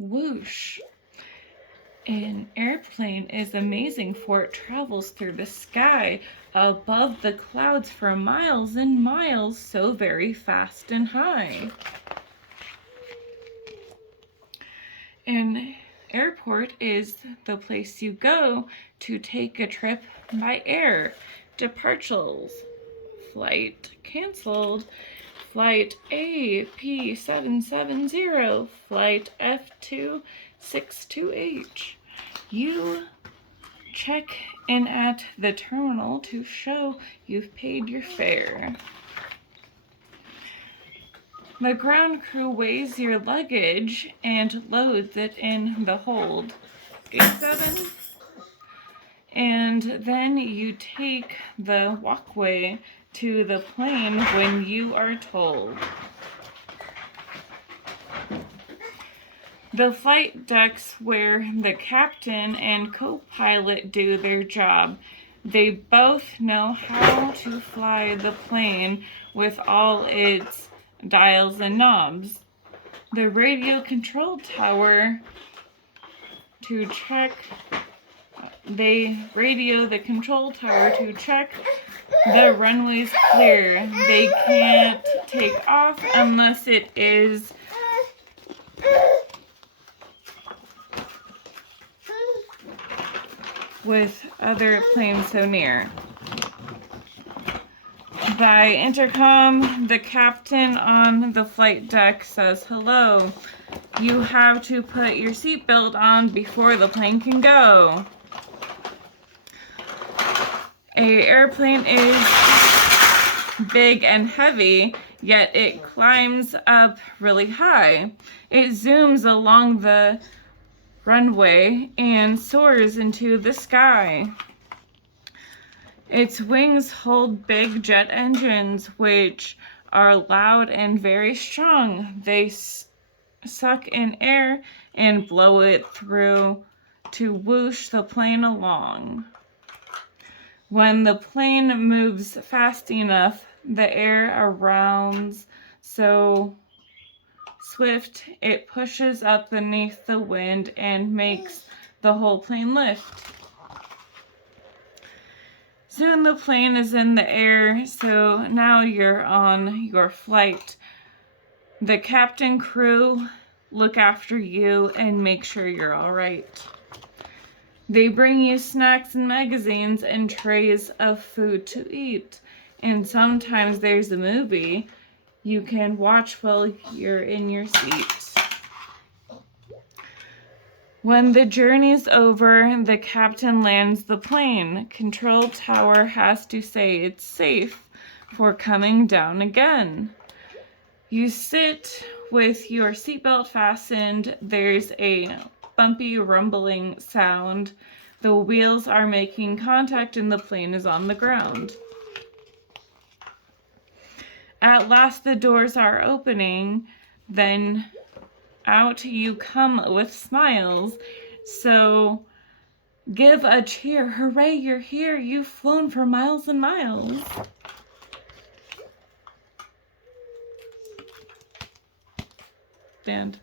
whoosh. An airplane is amazing, for it travels through the sky above the clouds for miles and miles, so very fast and high. An airport is the place you go to take a trip by air. Departures: flight canceled, flight AP770, flight F262H. You check in at the terminal to show you've paid your fare. The ground crew weighs your luggage and loads it in the hold. A7. And then you take the walkway to the plane when you are told. The flight deck's where the captain and co-pilot do their job. They both know how to fly the plane with all its dials and knobs. The radio control tower to check. They radio the control tower to check the runway's clear. They can't take off unless it is with other planes so near. By intercom, the captain on the flight deck says, "Hello, you have to put your seatbelt on before the plane can go." An airplane is big and heavy, yet it climbs up really high. It zooms along the runway and soars into the sky. Its wings hold big jet engines, which are loud and very strong. They suck in air and blow it through to whoosh the plane along. When the plane moves fast enough, the air around so swift it pushes up beneath the wind and makes the whole plane lift. Soon the plane is in the air, so now you're on your flight. The captain, crew look after you and make sure you're all right. They bring you snacks and magazines and trays of food to eat. And sometimes there's a movie you can watch while you're in your seat. When the journey's over, the captain lands the plane. Control tower has to say it's safe for coming down again. You sit with your seatbelt fastened. There's a bumpy rumbling sound. The wheels are making contact and the plane is on the ground. At last the doors are opening, then out you come with smiles. So give a cheer. Hooray, you're here. You've flown for miles and miles. Stand.